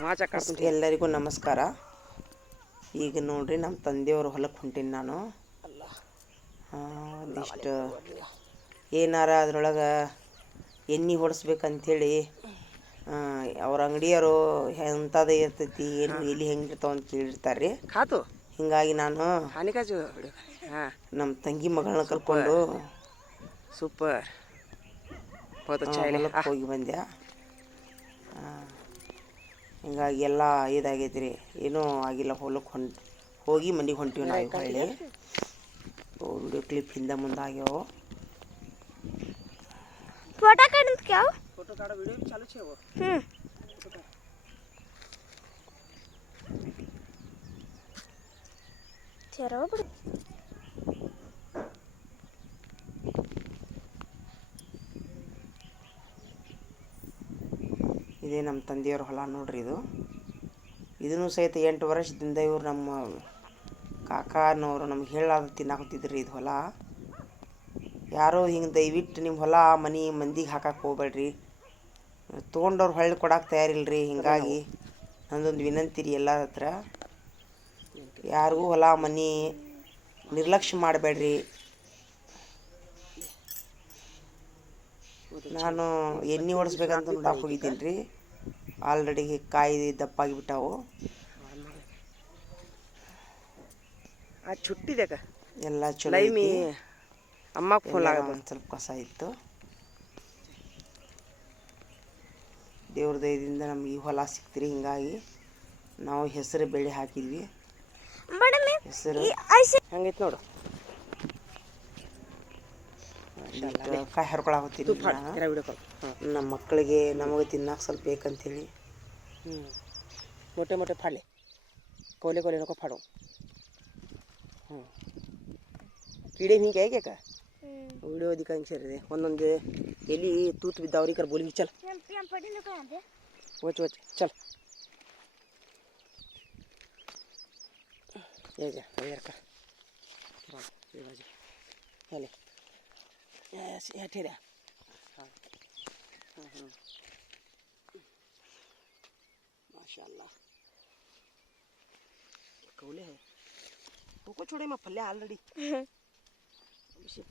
ಎಲ್ಲರಿಗೂ ನಮಸ್ಕಾರ. ಈಗ ನೋಡ್ರಿ ನಮ್ಮ ತಂದೆಯವ್ರ ಹೊಲಕ್ಕೆ ಹೊಂಟೀನಿ ನಾನು. ಒಂದಿಷ್ಟು ಏನಾರ ಅದ್ರೊಳಗೆ ಎಣ್ಣೆ ಹೊಡಿಸ್ಬೇಕಂಥೇಳಿ ಅವ್ರ ಅಂಗಡಿಯವರು ಎಂಥದ್ದು ಇರ್ತೈತಿ ಏನು ಎಲ್ಲಿ ಹೆಂಗಿರ್ತಾವ ಅಂತ ಕೇಳಿರ್ತಾರೆ ರೀ. ಹಿಂಗಾಗಿ ನಾನು ನಮ್ಮ ತಂಗಿ ಮಗಳನ್ನ ಕರ್ಕೊಂಡು ಹೊಲಕ್ಕೆ ಹೋಗಿ ಬಂದೆ. ಹಿಂಗಾಗಿ ಎಲ್ಲ ಇದಾಗೈತಿ ರೀ, ಏನೂ ಆಗಿಲ್ಲ. ಹೊಲಕ್ಕೆ ಹೋಗಿ ಮನೆಗೆ ಹೊಂಟೀವಿ ನಾವು. ಹೊಳ್ಳಿ ವಿಡಿಯೋ ಕ್ಲಿಪ್ ಹಿಂದೆ ಮುಂದೆ ಆಗ್ಯಾವ. फोटो काढून क्या फोटो काढा, व्हिडिओ चालू छे वो. ठेरो बड़ ಇದೇ ನಮ್ಮ ತಂದೆಯವ್ರ ಹೊಲ ನೋಡ್ರಿ. ಇದನ್ನು ಸಹಿತ 8 ವರ್ಷದಿಂದ ಇವ್ರು ನಮ್ಮ ಕಾಕಾನವರು ನಮ್ಗೆ ಹೇಳಾದ ತಿನ್ನಾಕತ್ತಿದ್ರಿ. ಇದು ಹೊಲ ಯಾರೋ ಹಿಂಗೆ ದಯವಿಟ್ಟು ನಿಮ್ಮ ಹೊಲ ಮನೆ ಮಂದಿಗೆ ಹಾಕಕ್ಕೆ ಹೋಗ್ಬೇಡ್ರಿ, ತೊಗೊಂಡವ್ರು ಹೊಳ್ಳಿ ಕೊಡಕ್ಕೆ ತಯಾರಿಲ್ರಿ. ಹಿಂಗಾಗಿ ನಂದೊಂದು ವಿನಂತಿ ರೀ ಎಲ್ಲರ ಹತ್ರ, ಯಾರಿಗೂ ಹೊಲ ಮನೆ ನಿರ್ಲಕ್ಷ್ಯ ಮಾಡಬೇಡ್ರಿ. ನಾನು ಎಣ್ಣೆ ಹೊಡಿಸ್ಬೇಕಂತ ನೋಡಕ್ಕೆ ಹೋಗಿದ್ದೀನಿ ರೀ. ಆಲ್ರೆಡಿ ಕಾಯಿ ದಪ್ಪಾಗಿಬಿಟ್ಟಾವು. ಎಲ್ಲ ಚಲೋ ಐತಿ. ಒಂದು ಸ್ವಲ್ಪ ಕಸ ಇತ್ತು. ದೇವ್ರ ದಯದಿಂದ ನಮ್ಗೆ ಈ ಹೊಲ ಸಿಕ್ತಿರಿ. ಹಿಂಗಾಗಿ ನಾವು ಹೆಸರು ಬೆಳೆ ಹಾಕಿದ್ವಿ. ಹೆಸರು ಹಂಗೈತಿ ನೋಡು. ಕಾಯಿ ಹರ್ಕೊಳಕತ್ತೀನಿ. ನಮ್ಮ ಮಕ್ಕಳಿಗೆ ನಮಗೆ ತಿನ್ನಕ್ಕೆ ಸ್ವಲ್ಪ ಬೇಕಂತೇಳಿ. ಮೊಟ್ಟೆ ಮೊಟ್ಟೆ ಫಾಳೆ ಕೋಲೆ ಕೋಲೆ नको फाड़ो. कीड़े भी क्या क्या वीडियो दिखाएंगे सर. ಒಂದೊಂದು ಎಲಿ ತೂತು ಬಿದ್ದಾವ್ರಿ. ಕರ್ ಬೋಲಿ ಚಲ್ वच वच चल ये जा यार का ये बाजू चले ऐसे ठेरा. माशाल्लाह कौले है वो छोड़े मैं फल्ले ऑलरेडी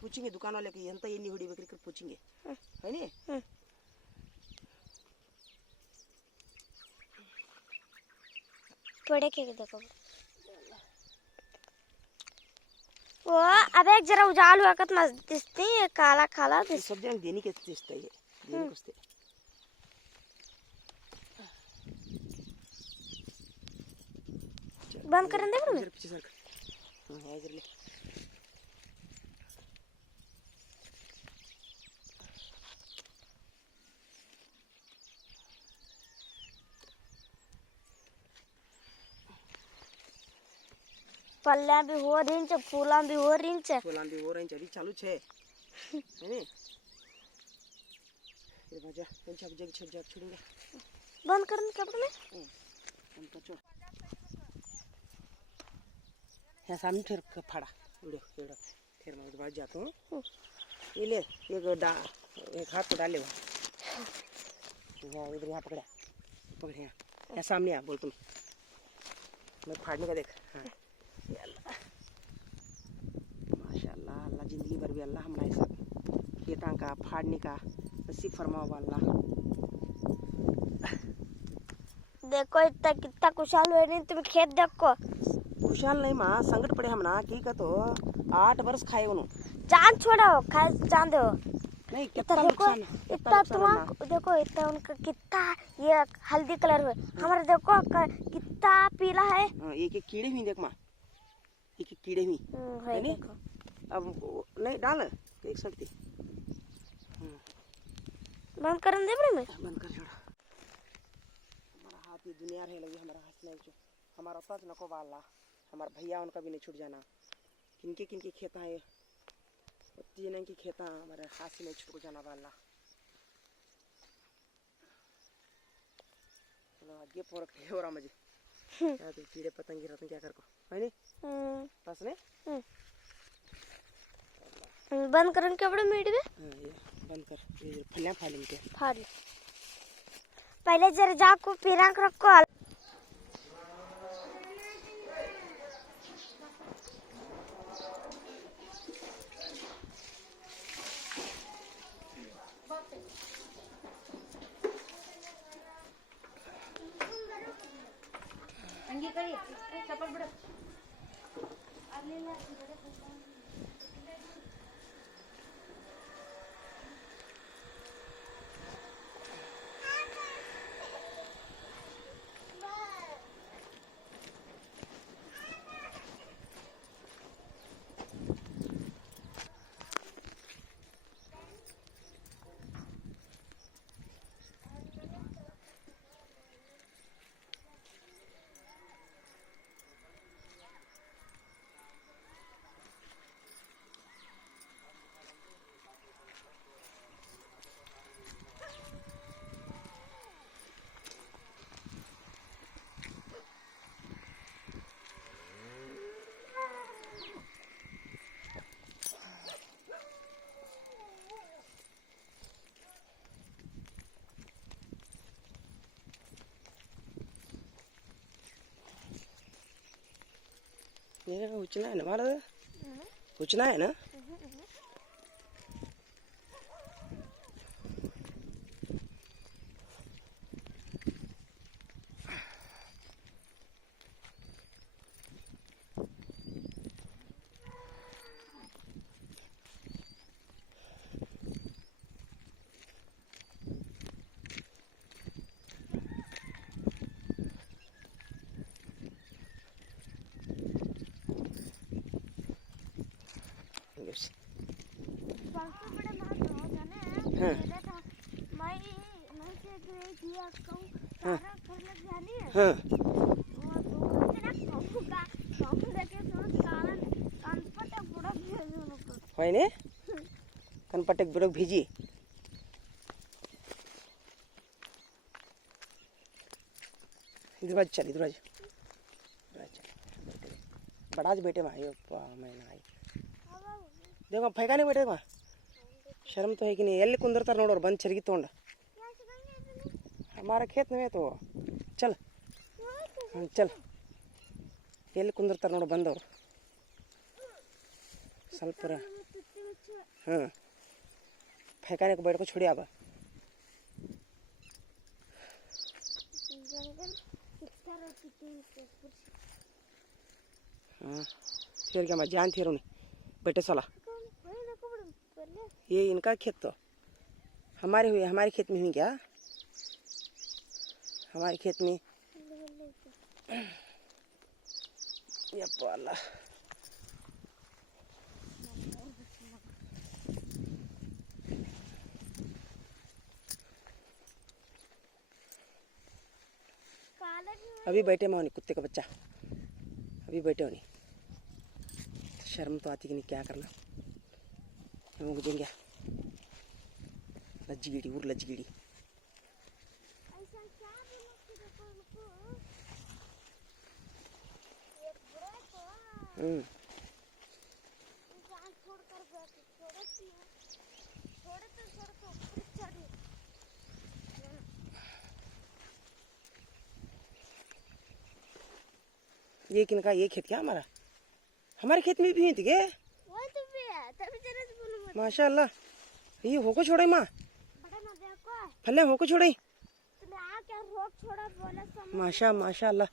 पूछेंगे दुकान वाले की ಎಂತ ಎಣ್ಣೆ ಹೊಡಿಬೇಕ್ರಿ पूछेंगे है नी. थोड़े के देखो वो अब एक जरा उजाल वक्त मस्त दिसते काला काला सब जन देनी के दिसता है देनी कुस्ते. बंद करन दे बड़े पीछे सर. हां इधर ले पल्ला भी हो रिंच फूला भी हो रिंच अभी चालू छे है नी. ये बाजा पंचाब जग छे जग छोड़ेंगे. बंद करन कपड़े में बंद कर छोड़. यहाँ सामने ठेर फाड़ा उड़ो उड़ो ठेर मैं बाज जाता हूँ. ये ले एक हाथ को डाले इधर यहाँ पकड़ा पकड़े यहाँ सामने आ बोल तुम मैं फाड़ने का देख. हाँ माशाल्लाह अल्लाह ज़िंदगी भर भी अल्लाह हमारे साथ खेतां का फाड़ने का नसीब फरमाओ अल्लाह. देखो इतना कितना कुशाल हो रही तुम खेत देखो. कुशाल नहीं माँ संकट पड़े हम ना की का तो 8 वर्ष खाए उन्हों. जान छोड़ो खाए जान दो नहीं कितना नुकसान इतना तुम देखो इतना उनका कितना ये हल्दी कलर है. हमारे देखो कितना पीला है. एक एक कीड़े भी देख माँ एक एक कीड़े भी है नहीं. अब नहीं डाल एक सकती बंद कर दे बड़े में बंद कर छोड़ा. हमारा हाथ ये दुनिया रहे लगी हमारा हाथ नहीं छो. हमारा साथ नको वाला हमारे भैया उनका भी नहीं छूट जाना. किनके किनके खेता है तीन की खेता हमारे हाथ से नहीं छूट जाना वाला. आगे पोरक हो रहा मुझे तो कीड़े पतंगे रहते क्या कर को है नहीं पास में. बंद करन के बड़े मीट में बंद कर फलियां फाड़ लेंगे फाड़ ले. पहले जरा जाको पिराक रखो ये उचना है ना मारा उचना है ना हाँ हाँ होइने कनपटक बुड़क भिजी इधर चल बड़ा बेटे में आयो मैं ना आई देखो फैका नहीं बैठे वहाँ शर्म तो है कि नहीं एल्ली कुंदरतार नोडोर बंद चरगी तोंड हमारा खेत में तो चल चल एल्ली कुंदरतार नोडो बंदवर ಸ್ವಲ್ಪ हाँ फैकाने को बैठ को छोड़ी आबा हाँ फिर क्या मैं जान थी रोनी बेटे साला ये इनका खेत तो हमारे हुए हमारे खेत में हुई क्या हमारे खेत में ये पाला अभी बैठे मैं कुत्ते का बच्चा अभी बैठे हो नहीं शर्म तो आती कि नहीं क्या करना मुझे क्या लज्जीगिड़ी उर लज्जीगिड़ी ये किनका ये खेत क्या हमारे खेत में भी हुई थी क्या माशाल्लाह ये होको छोड़े माँ फले होको छोड़े माशाल्लाह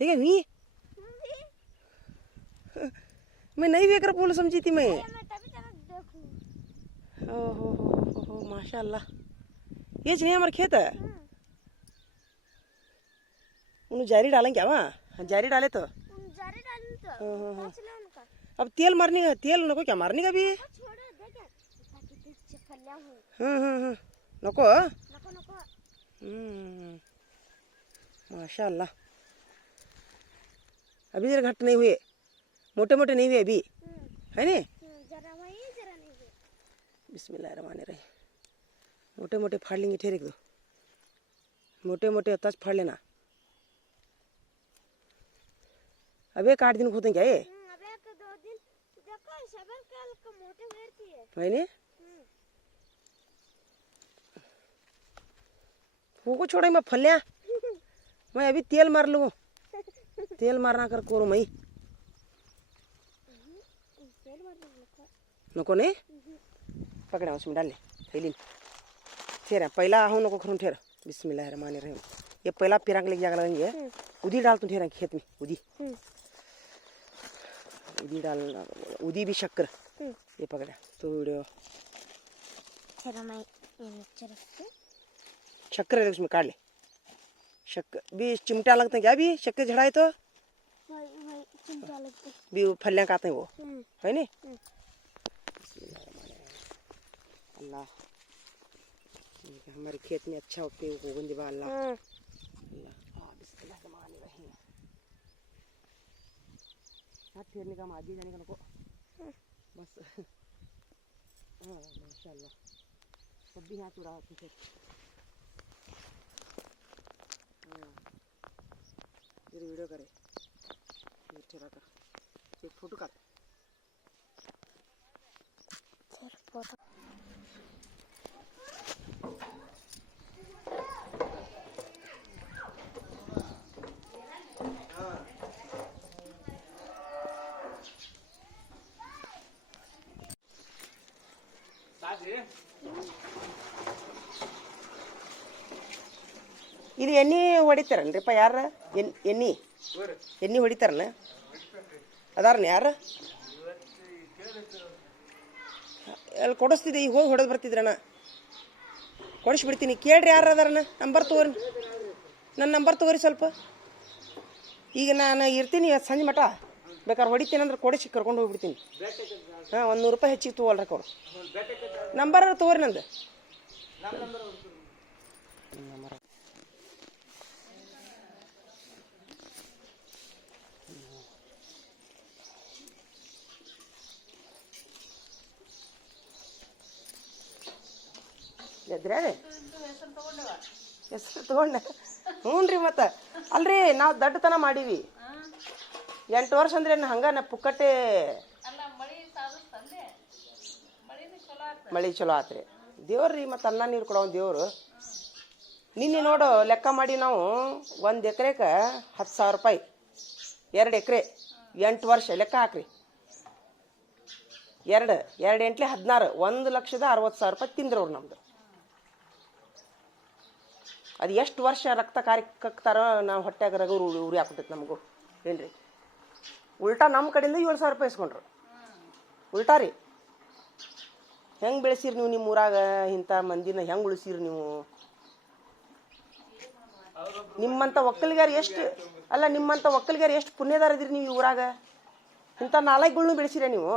ठीक है हुई मैं नहीं देख रहा बोल समझी थी मैं हो माशाल्लाह ये चाहिए हमारे खेत है उन्हें जारी डालेंगे क्या वहाँ जारी डाले तो अब तेल मारने का तेल नको क्या मारने का भी नको माशाल्लाह अभी जरा घट नहीं हुए मोटे मोटे नहीं हुए अभी है नी बिस्मिल्लाहिर्रहमानिर्रहीम मोटे मोटे फाड़ लेंगे ठहरे दो मोटे मोटे तज फाड़ लेना अबे 8 दिन होते क्या ये मैंने वो छोड़े मैं फल्या मैं अभी तेल मार लूँ तेल मारना कर कोरो मई नको नहीं पकड़ा उसमें डाल ले थैली ठेर पहला आहू नको खरूं ठेर बिस्मिल्लाहिर्रहमानिर्रहीम ये पहला पिरांग लेके जाकर लगेंगे उदी डाल तुम ढेर खेत में उदी हम्म उदी डाल उदी भी शक्कर ये पकड़ा तो वीडियो जरा मैं ये नीचे रखती शक्कर है उसमें काट ले शक्कर भी चिमटा लगता है क्या भी शक्कर झड़ाए तो भाई चिंता लगती भी फलियाँ खाते हैं वो है नहीं अल्लाह हमारे खेत में अच्छा होते हो गंदे बा अल्लाह बिस्मिल्लाहिर्रहमानिर्रहीम हाथ फेरने का आदि जाने का नको बस हाँ माशाल्लाह सब भी हाथ उड़ा होते थे ये वीडियो करे मीठे रखा एक फोटो का सर फोटो ಇದು ಎಣ್ಣೆ ಹೊಡಿತಾರನ್ರಿಪ್ಪ ಯಾರ ಎಣ್ಣೆ ಎಣ್ಣೆ ಹೊಡಿತಾರನ ಅದಾರನ ಯಾರು ಅಲ್ಲಿ ಕೊಡಿಸ್ತಿದ್ದೆ ಈಗ ಹೋಗಿ ಹೊಡೆದು ಬರ್ತಿದ್ರಣ್ಣ ಕೊಡಿಸ್ಬಿಡ್ತೀನಿ ಕೇಳ್ರಿ ಯಾರು ಅದಾರಣ್ಣ ನಂಬರ್ ತೊಗೊರಿ ನನ್ನ ನಂಬರ್ ತೊಗೊರಿ ಸ್ವಲ್ಪ ಈಗ ನಾನು ಇರ್ತೀನಿ ಇವತ್ತು ಸಂಜೆ ಮಟ ಬೇಕಾದ್ರೆ ಹೊಡಿತೀನಿ ಅಂದ್ರೆ ಕೊಡಿಸಿ ಕರ್ಕೊಂಡು ಹೋಗ್ಬಿಡ್ತೀನಿ ಹಾಂ ₹100 ಹೆಚ್ಚಿಗೆ ತೊಗೊಳ್ರಿ ಕೊಡು ನಂಬರ್ ತೊಗೊರಿ ನಂದು ಎದ್ರ್ಯಾರೆ ಹೆಸರು ತೊಗೊಂಡೆ ಹ್ಞೂ ರೀ ಮತ್ತೆ ಅಲ್ರಿ ನಾವು ದಡ್ಡತನ ಮಾಡೀವಿ 8 ವರ್ಷ ಅಂದ್ರೆ ಹಂಗ ಪುಕ್ಕಟ್ಟೆ ಮಳೆ ಚಲೋ ಆತ್ರಿ ದೇವ್ರಿ ಮತ್ತು ಅನ್ನ ನೀರು ಕೊಡೋ ದೇವ್ರು ನಿನ್ನೆ ನೋಡು ಲೆಕ್ಕ ಮಾಡಿ ನಾವು 1 ಎಕರೆಗೆ ₹10,000 2 ಎಕರೆ 8 ವರ್ಷ ಲೆಕ್ಕ ಹಾಕ್ರಿ 2 ಎಂಟ್ಲೆ 16 ₹1,60,000 ತಿಂದ್ರವ್ರು ನಮ್ದು ಅದು ಎಷ್ಟು ವರ್ಷ ರಕ್ತ ಕಕ್ತಾರ ನಾವು ಹೊಟ್ಟೆಗೆ ರಗರು ಉರಿ ಹಾಕ್ತೈತೆ ನಮಗೂ ಏನ್ರಿ ಉಲ್ಟಾ ನಮ್ಮ ಕಡೆಯಿಂದ ₹7,000 ಇಸ್ಕೊಂಡ್ರು ಉಲ್ಟಾ ರೀ ಹೆಂಗೆ ಬೆಳೆಸಿರಿ ನೀವು ನಿಮ್ಮ ಊರಾಗ ಇಂಥ ಮಂದಿನ ಹೆಂಗೆ ಉಳಿಸಿರಿ ನೀವು ನಿಮ್ಮಂಥ ಒಕ್ಕಲಿಗಾರ ಎಷ್ಟು ಅಲ್ಲ ನಿಮ್ಮಂಥ ಒಕ್ಕಲಿಗಾರ ಎಷ್ಟು ಪುಣ್ಯದಾರ ಇದ್ರಿ ನೀವು ಈ ಊರಾಗ ಇಂಥ ನಾಲ್ಕುಗಳ್ನು ಬೆಳೆಸಿರ ನೀವು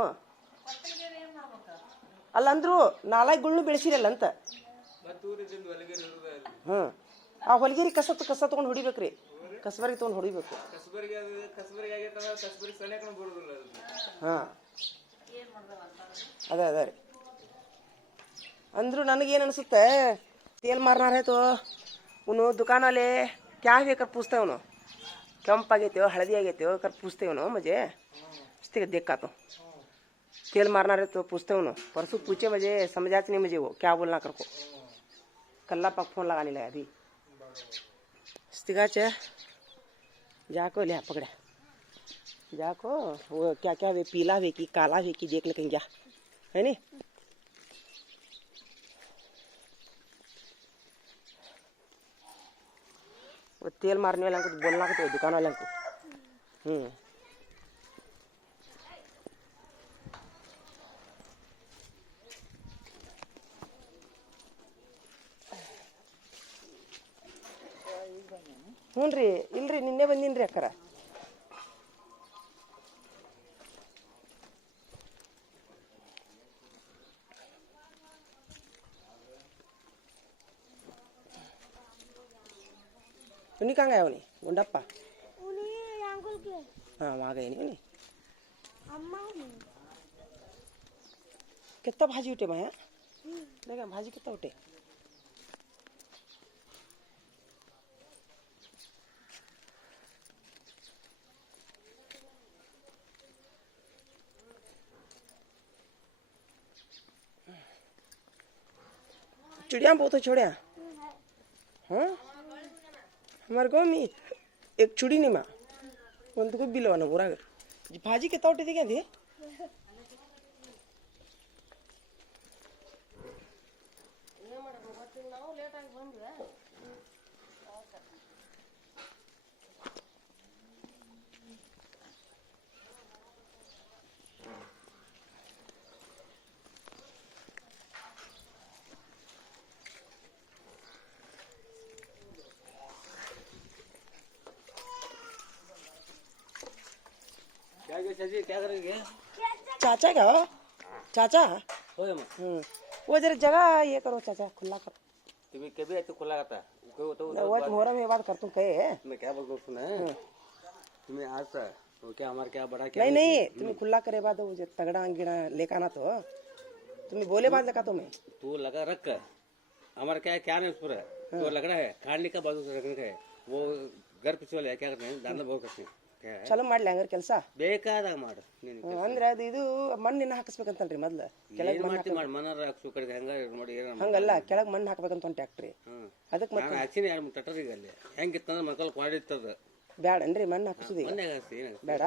ಅಲ್ಲ ಅಂದ್ರು ನಾಲ್ಕುಗಳ್ನು ಬೆಳೆಸಿರಲ್ಲ ಅಂತ ಹ್ಞೂ ಆ ಹೊಲಗಿರಿ ಕಸ ತೊಗೊಂಡು ಹೊಡಿಬೇಕ್ರಿ ಕಸಬರಿಗೆ ತೊಗೊಂಡು ಹೊಡಿಬೇಕು ಹಾಂ ಅದೇ ರೀ ಅಂದ್ರು ನನಗೇನು ಅನಿಸುತ್ತೆ तेल मारणार है तो उन्हों दुकान वाले क्या है कर पूछते हैं उन्हों ಕೆಂಪಾಗೈತೆ ಹಳದಿ ಆಗೈತೆ कर पूछते उन्हों मुझे इससे देखा तो तेल मारना रहे तो पूछते उन्हों परसों पूछे मुझे समझा नहीं मुझे वो क्या बोलना कर को कल्ला पक फोन लगाने लगा अभी स्तिगाचे जाको ले पकड़े जाको वो क्या क्या वे पीला वे की काला वे की देख लेकिन क्या है नी वो तेल मारने वाले को तो बोलना को तो दुकान वाले को ಹ್ಞೂ ರೀ ಇಲ್ರಿ ನಿನ್ನೆ ಬಂದೀನಿ ರೀ ಅಕ್ಕರ उन्हीं कहाँ गया उन्हीं गुंडप्पा उन्हीं अंकल के हाँ वहाँ गए नहीं उन्हीं अम्मा कितना भाजी उठे मैं देखा भाजी कितना उठे चिड़िया बहुत छोड़िया हाँ हमारे गाँव में एक चुड़ी नहीं माँ ಒಂದು ಗುಬ್ಬಿಲ್ಲವ ನಮ್ಮ ಊರಾಗ ಭಾಜಿ ಕೆತ್ತ ಹೊಟ್ಟಿದ್ದೀಗ ಅಂದಿ चाचा क्या हो चाचा होय मग वो जरा जगह ये करो चाचा खुला कर तुम्ही कधी आहे खुला आता वो मोहरम ये बात करतूं कहे मैं क्या बोलता हूँ सुना तुम्ही आज वो क्या हमारा क्या बड़ा क्या नहीं नहीं तुम्हें खुला करे बाद वो जो तगड़ा गिड़ा लेकर आना तो तुम्हें बोले बाद लगा तुम्हें तू लगा रख हमारा क्या नहीं उस पर तो लग रहा है खाने का बाजू से रखने का है वो घर पिछले वाले क्या करते हैं दाना बहुत करते हैं क्या है ಚಲೋ ಮಾಡ್ಲಿ ಹಂಗಾರೆ ಕೆಲಸ ಬೇಕಾದಾಗ ಮಾಡು ನೀನು ಅಂದ್ರೆ ಅದು ಇದು ಮಣ್ಣಿನ ಹಾಕಿಸ್ಬೇಕಂತಲ್ರಿ ಮೊದ್ಲು ಕೆಳಗೆ ಏನ್ ಮಾಡ್ತಿ ಮಾಡಿ ಮನಾರ ಹಾಕ್ಸು ಕಡೆಗೆ ಹೆಂಗ ನೋಡಿ ಏನ ಹಂಗಲ್ಲ ಕೆಳಗೆ ಮಣ್ಣು ಹಾಕ್ಬೇಕಂತ ಒಂದು ಟ್ಯಾಕ್ಟ್ರಿ ಅದಕ್ಕೆ ನಾನು ಹಾಕ್ಸಿನಿ 2-3 ಟಟರಿಗೆ ಅಲ್ಲಿ ಹೆಂಗಿತ್ತಂದ್ರೆ ಮಕ್ಕಳು ಕ್ವಾಡಿತ್ತದ ಬ್ಯಾಡನ್ರಿ ಮಣ್ಣು ಹಾಕಿಸುದಿ ಮೊನ್ನೆ ಹಾಕ್ಸಿ ಏನು ಬೇಡ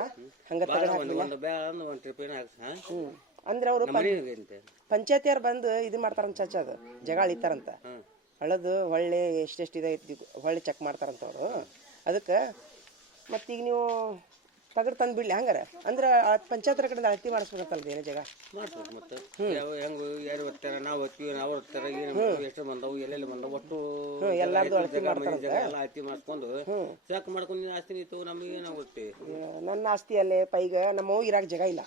ಹಂಗ ತಗಡ ಒಂದು ಬ್ಯಾ ಒಂದು ಟ್ರಿಪ್ ಏನು ಹಾಕ್ಸ ಅಂದ್ರೆ ಅವರು ಮನೆಗೆ ಪಂಚಾಯತಿಯವ್ರು ಬಂದು ಇದು ಮಾಡ್ತಾರಂತ ಚಾಚಾ ಅದು ಜಗ ಅಳಿತಾರಂತ ಅಳದು ಹೊಳ್ಳಿ ಎಷ್ಟೆಷ್ಟು ಇದೈತಿ ಹೊಳ್ಳಿ ಚೆಕ್ ಮಾಡ್ತಾರಂತ ಅವರು ಅದಕ್ಕೆ ಮತ್ತೀಗ ನೀವು ತಗಡ್ ತಂದು ಬಿಡ್ಲಿ ಹಂಗಾರ ಅಂದ್ರೆ ಪಂಚಾಯತರ ಕಡೆ ಅಳತಿ ಮಾಡಿಸ್ಬೇಕಂತಲ್ರಿ ಏನೋ ಜಾಗ ಮಾಡ್ಬೇಕು ಮತ್ತೆ ಹೆಂಗು ಯಾರು ಓದ್ತಾರ ನಾವು ಓದ್ತೀವಿ ನಾವು ಓದ್ತಾರ ಏನು ಎಷ್ಟು ಬಂದವು ಎಲ್ಲೆಲ್ಲಿ ಬಂದವು ಒಟ್ಟು ಎಲ್ಲಾರ್ದು ಅಳತಿ ಎಲ್ಲ ಮಾಡ್ತಾರಂತ ಆಸ್ತಿ ಮಾಡಿಸ್ಕೊಂಡು ಚೆಕ್ ಮಾಡ್ಕೊಂಡು ಆಸ್ತಿ ನಿಂತು ನಮಗೆ ಏನು ಗೊತ್ತೇ ನನ್ನ ಆಸ್ತಿ ಅಲ್ಲೇ ಪೈಗ ನಮ್ಮ ಇರಾಕ ಜಾಗ ಇಲ್ಲ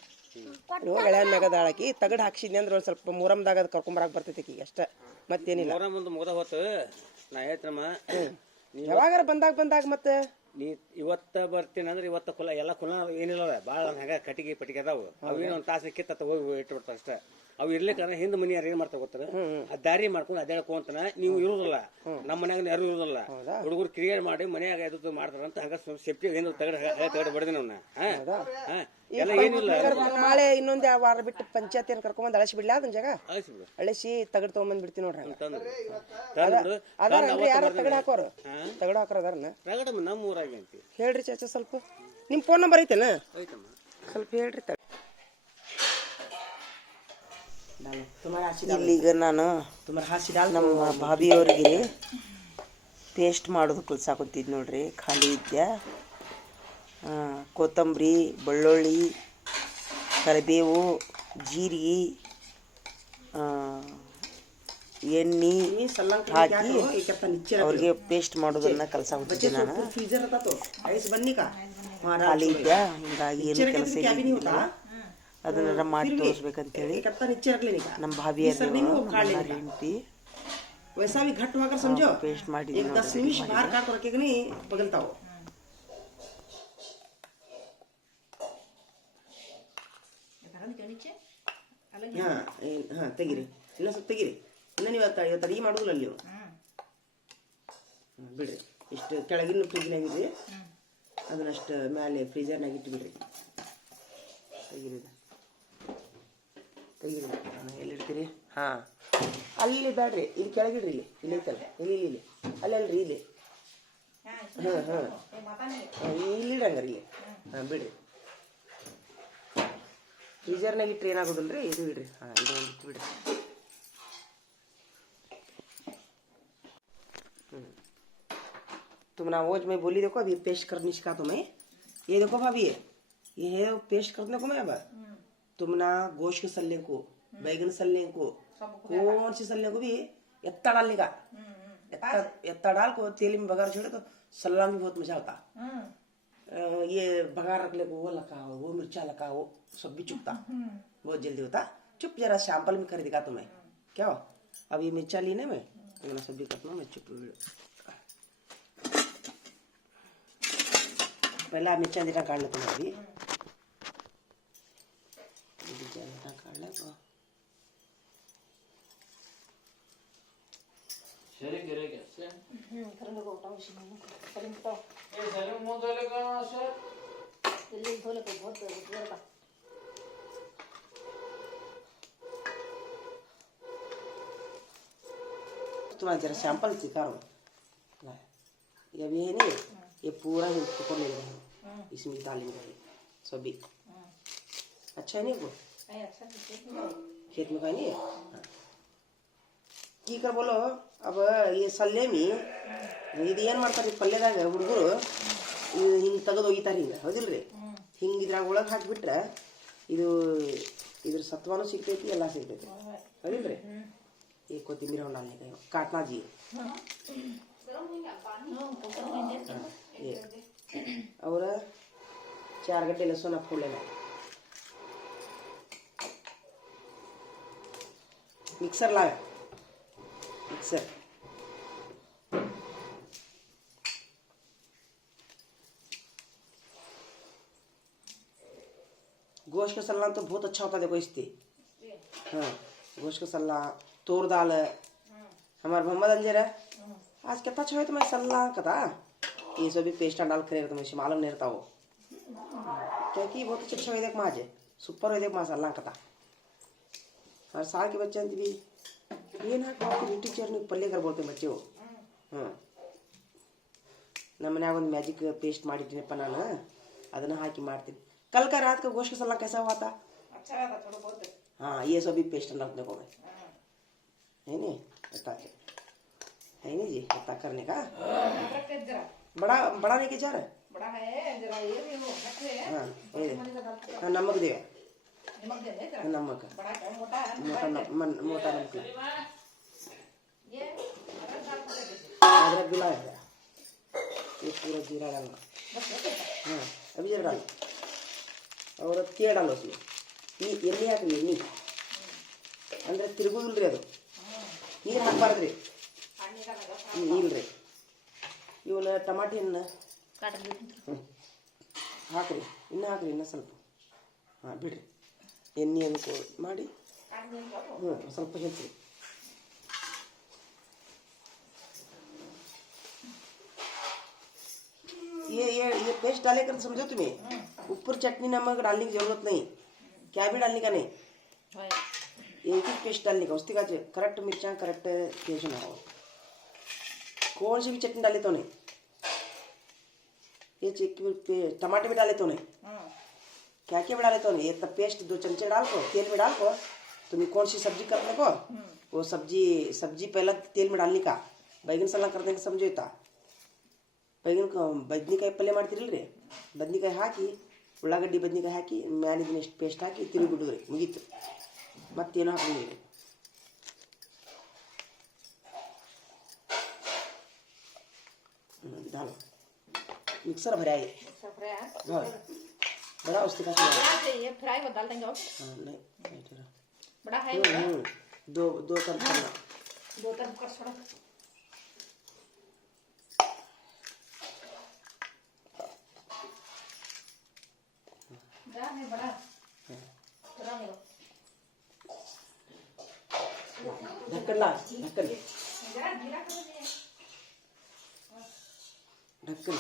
ಗೆಳೆಯ ಮ್ಯಾಗದ ಹಾಕಿ ತಗಡ್ ಹಾಕ್ಸಿದ್ನಿ ಅಂದ್ರೆ ಒಂದು ಸ್ವಲ್ಪ ಮೂರಮ್ದಾಗ ಅದು ಕರ್ಕೊಂಬರಾಕ್ ಬರ್ತೈತಿ ಈಗ ಅಷ್ಟ ಮತ್ತೇನಿಲ್ಲ ಮೂರ ಮುಂದೆ ಮುಗದ ಹೊತ್ತು ನಾ ಹೇಳ್ತಮ್ಮ ಯಾವಾಗಾರ ಬಂದಾಗ ಮತ್ತೆ ನೀ ಇವತ್ತ ಬರ್ತೀನಿ ಅಂದ್ರೆ ಇವತ್ತ ಕುಲ ಎಲ್ಲ ಕುಲ ಏನಿಲ್ಲ ಭಾಳ ಹಂಗ ಕಟ್ಟಿಗೆ ಪಟ್ಟಿಗೆ ಅದಾವು ಅವೇನೋ ಒಂದು ತಾಸು ಕಿತ್ತ ಹೋಗಿ ಇಟ್ಬಿಡ್ತಾವ ಅಷ್ಟೇ ಅವು ಇರ್ಲಿಕ್ಕಂದ್ರೆ ಹಿಂದ್ ಮನಿ ಯಾರು ಏನ್ ಮಾಡ್ತಾ ಗೊತ್ತಾರ ಆ ದಾರಿ ಮಾಡ್ಕೊಂಡು ಅಡ್ಯಾಡ್ಕೊಂತನ ನೀವು ಇರುದಿಲ್ಲ ನಮ್ಮ ಮನ್ಯಾಗ ಯಾರು ಇರುದಿಲ್ಲ ಹುಡುಗರು ಕ್ರಿಯೇಟ್ ಮಾಡಿ ಮನ್ಯಾಗ ಎದ್ದು ಮಾಡ್ತಾರಂತ ಹಂಗ ಸೇಫ್ಟಿ ಏನು ತಗಡ ಬಡ್ದಿನ ಅವನ್ನ ಎಲ್ಲ ಏನಿಲ್ಲ ನಾಳೆ ಇನ್ನೊಂದ್ ವಾರ ಬಿಟ್ಟು ಪಂಚಾಯತ್ ಏನ್ ಕರ್ಕೊಂಡ್ ಅಳಸಿ ಬಿಡ್ಲಾ ಅದನ್ನ ಜಾಗ ಅಳಿಸ್ಬಿಡು ಅಳಿಸಿ ತಗಡ್ ತಗೊಂಬಂದ್ ಬಿಡ್ತೀನಿ ನೋಡ್ರಿ ತಂದು ಅದಾರ ಯಾರ ತಗಡ್ ಹಾಕೋರು ತಗಡ್ ಹಾಕೋರ ಅದಾರನ ರಗಡ ನಮ್ಮ ಊರಾಗಿ ಅಂತೀವಿ ಹೇಳ್ರಿ ಚಾಚಾ ಸ್ವಲ್ಪ ನಿಮ್ ಫೋನ್ ನಂಬರ್ ಐತೆನ ಐತಮ್ಮ ಸ್ವಲ್ಪ ಹೇಳ್ರಿ ಇಲ್ಲಿಗ ನಾನು ನಮ್ಮ ಭಾಬಿಯವ್ರಿಗೆ ಪೇಸ್ಟ್ ಮಾಡೋದು ಕಲ್ಸಾಕೊತಿದ್ದು ನೋಡ್ರಿ ಖಾಲಿ ಇದ್ದೆ ಕೊತ್ತಂಬರಿ ಬೆಳ್ಳುಳ್ಳಿ ಕರಿಬೇವು ಜೀರಿಗೆ ಎಣ್ಣೆ ಹಾಕಿ ಅವ್ರಿಗೆ ಪೇಸ್ಟ್ ಮಾಡೋದನ್ನ ಕಲ್ಸಾಕೊತಿದ್ದೆ ನಾನು ಖಾಲಿ ಇದ್ದೆ ಹಿಂಗಾಗಿ ಏನು ಕೆಲಸ ಇಲ್ಲ ಅದನ್ನೆಲ್ಲ ಮಾಡಿ ತೋರಿಸ್ಬೇಕಂತೇಳಿ ನಮ್ಮ ಭಾಬಿಯವ್ರಿಗೆ ಹೆಂಡತಿ वैसा भी घट होकर समझो पेस्ट ಮಾಡಿ एक 10 निमिष बाहर काट कर रखेगा नहीं बगलता हो हाँ हाँ ತೆಗಿರಿ ಇನ್ನ ಸ್ವಲ್ಪ ತೆಗಿರಿ ಇನ್ನ ನೀವು ಇವತ್ತು ಅಡಿಗೆ ಮಾಡೋದಿಲ್ಲ ಅಲ್ಲಿ ಬಿಡ್ರಿ ಇಷ್ಟು ಕೆಳಗಿನ ಫ್ರಿಜ್ನಾಗಿದ್ರಿ ಅದನ್ನಷ್ಟು ಮೇಲೆ ಫ್ರೀಜರ್ನಾಗ ಇಟ್ಟು ಬಿಡ್ರಿ ತೆಗಿರಿ ತೆಗಿರಿ ಎಲ್ಲಿರ್ತೀರಿ ಹಾಂ ಅಲ್ಲಿ ಬೇಡ್ರಿ ಇಲ್ಲಿ ಕೆಳಗಿಡ್ರಿ ಇಲ್ಲಿ ಐತಲ್ಲ ಇಲ್ಲಿ ಅಲ್ಲಲ್ರಿ ಇಲ್ಲಿ ಹಾಂ ಇಲ್ಲಿ ಇಡಂಗಾರ ಇಲ್ಲಿ ಹಾಂ ಬಿಡ್ರಿ ಫ್ರೀಜರ್ನಾಗ ಇಟ್ರಿ ಏನಾಗೋದಿಲ್ಲ ರೀ ಇದು ಇಡ್ರಿ ಹಾಂ ಇದು ಒಂದು ಇಟ್ಟು ಬಿಡ್ರಿ तुम ना वोज में बोली देखो अभी पेस्ट करने सिखा तो मैं ये देखो भाभी ये है पेस्ट करने को मैं अब तुम ना गोश्त के सल्ले को बैगन सल्ले को कौन सी सल्ले को भी इतना डालने का इतना डाल को तेल में बघार छोड़े तो सल्ला में बहुत मजा आता ये बघार रख ले को वो लगाओ वो मिर्चा लगाओ सब भी चुपता बहुत जल्दी होता चुप जरा सैंपल में कर दिखा तुम्हें क्या हो अब ये मिर्चा लीने में इतना सब भी करना मैं चुप पहले आप मिर्चा दिखा काट लेते हैं अभी काट ले तो शरीर गिरे कैसे करने को उठाओ इसी में सलीम तो ये सलीम मुंह धोले का सर दिल्ली धोले को बहुत देर का तुम्हारा जरा सैंपल दिखा रहा हूँ ये भी है नहीं ये पूरा ही पकड़ ले रहे हैं इसमें डालेंगे सभी अच्छा है नहीं वो खेत में का नहीं है की कर बोलो अब ये सल्ले में ಇದು ಏನು ಮಾಡ್ತಾರೆ ಪಲ್ಯದಾಗ ಹುಡುಗರು ಹಿಂಗೆ ತೆಗೆದು ಒಗಿತಾರೆ ಹಿಂಗೆ ಹೌದಿಲ್ರಿ ಹಿಂಗೆ ಇದ್ರಾಗ ಒಳಗೆ ಹಾಕಿಬಿಟ್ರೆ ಇದು ಇದ್ರ ಸತ್ವನೂ ಸಿಗ್ತೈತಿ ಎಲ್ಲ ಸಿಗ್ತೈತಿ ಹೌದಿಲ್ರಿ ಈ ಕೊತ್ತಿಂಬರಿ ಹೊಂಡಾಲಿಗೆ ಕಾಟ್ನಾ ಜಿ और 4 गड्ढे लहसुन आप खोल लेना मिक्सर लावे मिक्सर गोश्त का सलाद तो बहुत अच्छा होता है देखो इससे। हाँ गोश्त का सलाद तोर दाल हमारे मोहम्मद अंजर है आज कितना अच्छा है तुम्हें सलाद का था ये सब भी पेस्ट डाल कर तुम्हें मालूम नहीं रहता वो क्योंकि बहुत अच्छा है देख माँ सुपर है देख माँ सलाद का था और साल के बच्चे भी ये ना टीचर ने पल्ले कर बोलते बच्चे वो हाँ नमने ಒಂದು ಮ್ಯಾಜಿಕ್ ಪೇಸ್ಟ್ ಮಾಡಿದ್ದೀನಪ್ಪ ನಾನು ಅದನ್ನ ಹಾಕಿ ಮಾಡ್ತೀನಿ कल का रात का गोश्त का सलाद कैसा हुआ था? अच्छा रहा था थोड़ा बहुत। हाँ ये सब भी पेस्ट रखने को है नहीं बता है नहीं जी पता करने का बड़ा बड़ा नहीं के चार बड़ा है जरा ये भी वो रखे हैं। हाँ हाँ नमक दे नमक दे दे जरा। नमक बड़ा है मोटा है मोटा नमक ये अदरक डाल के दे। अदरक भी लाया ये पूरा जीरा डालना हाँ अभी जीरा डाल और ತೀಯ डालो उसमें ಈ ಎಣ್ಣೆ ಹಾಕ್ರಿ ಎಣ್ಣೆ ಅಂದರೆ ತಿರುಗುದಿಲ್ರಿ ಅದು ನೀರು ಹಾಕಬಾರ್ದ್ರಿ ಇಲ್ರಿ ಇವನ್ನ ಟಮಾಟಿ ಹಣ್ಣು ಹಾಕ್ರಿ ಇನ್ನೂ ಹಾಕ್ರಿ ಇನ್ನೂ ಸ್ವಲ್ಪ ಹಾಂ ಬಿಡ್ರಿ ಎಣ್ಣೆ ಅದಕ್ಕೆ ಮಾಡಿ ಸ್ವಲ್ಪ ಹೆಚ್ಚಿರಿ ये पेस्ट डाले कर समझो तुम्हें ऊपर चटनी नमक डालने की जरूरत नहीं क्या भी डालने का नहीं एक ही पेस्ट डालने का उसके बाद करेक्ट मिर्चा करेक्ट तेज ना हो कौन सी भी चटनी डाले तो नहीं ये टमाटर भी डाले तो नहीं क्या क्या भी डाले तो नहीं ये तब पेस्ट 2 चमचे डाल को तेल में डाल को तुम्हें कौन सी सब्जी करने को वो सब्जी पहला तेल में डालने का बैगन सलाद करने का समझो था ಬದ್ನಿಕಾಯಿ ಪಲ್ಯ ಮಾಡ್ತಿರಲ್ರಿ ಬದ್ನಿಕಾಯಿ ಹಾಕಿ ಉಳ್ಳಾಗಡ್ಡಿ ಬದ್ನಿಕಾಯಿ ಹಾಕಿ ಮ್ಯಾಲಿನ ಎಷ್ಟು ಪೇಸ್ಟ್ ಹಾಕಿ ತಿರುಗಿಬಿಡುದ್ರಿ ಮುಗೀತು ಮತ್ತೇನು ಹಾಕೊಂಡಿರಿ डालो मिक्सर भरा है हाँ बड़ा उसके पास ये फ्राई को डाल देंगे और हाँ नहीं थोड़ा बड़ा है दो तरफ करना दो तरफ कर छोड़ा है बड़ा ढक्कन ला ढक्कन ढक्कन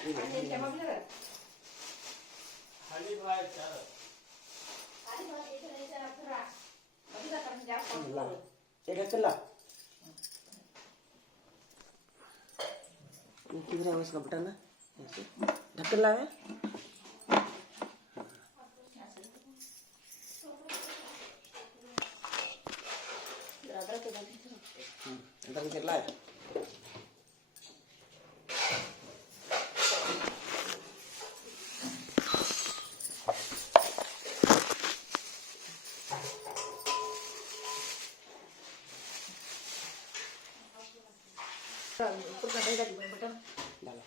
ये ढक्कन ला किधर है उसका बटन है ऐसे ढक्कन लावे अदरक के लाए ऊपर का देगा बटन डालो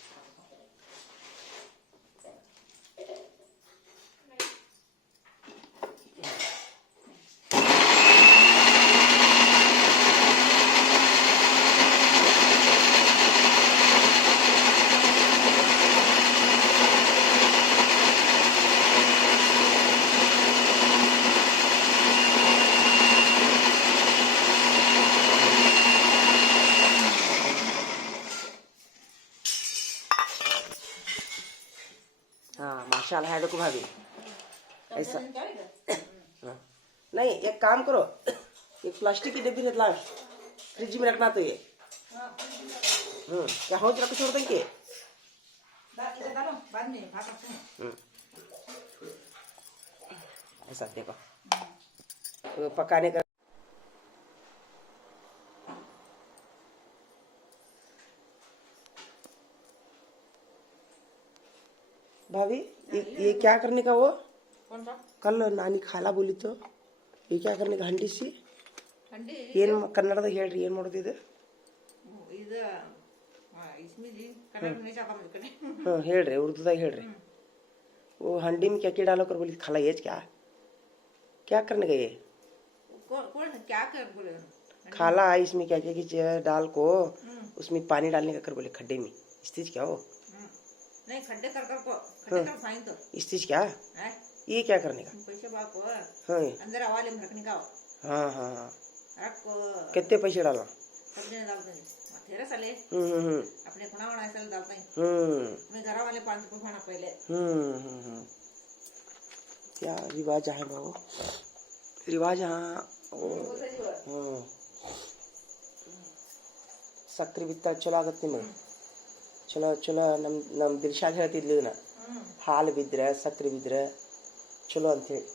हाँ माशाल्लाह है देखो भाभी ऐसा हाँ नहीं एक काम करो एक प्लास्टिक की डब्बी निकला फ्रिज में रखना तो ये क्या हो रख छोड़ देंगे डालो बाद में भाग सकते हैं ऐसा देखो तो पकाने का भाभी ये क्या करने का वो कौन सा कल नानी खाला बोली तो ये क्या करने का हंडी सी हंडी ಏನು ಕನ್ನಡದಾಗ ಹೇಳ್ರಿ ಏನು ಮಾಡೋದು ಇದು ಇದು ಇಸ್ಮಿಜಿ ಕನ್ನಡ ನಿಜ ಕಮ್ಮಿ ಕಡೆ ಹಾಂ ಹೇಳ್ರಿ ಉರ್ದುದಾಗ ಹೇಳ್ರಿ वो हंडी में क्या क्या डालो कर बोली खाला ये क्या करने गए? कौन क्या कर बोले? खाला इसमें क्या क्या चीज डाल को उसमें पानी डालने का कर बोले खड्डे में इस चीज क्या हो? नहीं खड्डे कर को खड्डे कर फाइन तो इस चीज क्या है ये क्या करने का? पैसे बाको हाँ अंदर आवाले में रखने का हाँ हाँ हाँ रखो कितने पैसे डालना? सब जने डालते हैं तेरे साले हम्म अपने खुना वाला ऐसा डालते हैं हम्म मैं घर वाले 5 रुपए खाना पहले क्या रिवाज है बाबू रिवाज ಸಕ್ರೆ ಬಿತ್ತ ಚಲೋ ಆಗತ್ತೆ ನಿಮಗೆ ಚಲೋ ಚಲೋ ನಮ್ಮ ದಿಲ್ಶಾದ್ ಹೇಳ್ತಿದ್ಲು ಇದನ್ನ ಹಾಲು ಬಿದ್ದರೆ ಸಕ್ರೆ ಬಿದ್ದರೆ ಚಲೋ ಅಂಥೇಳಿ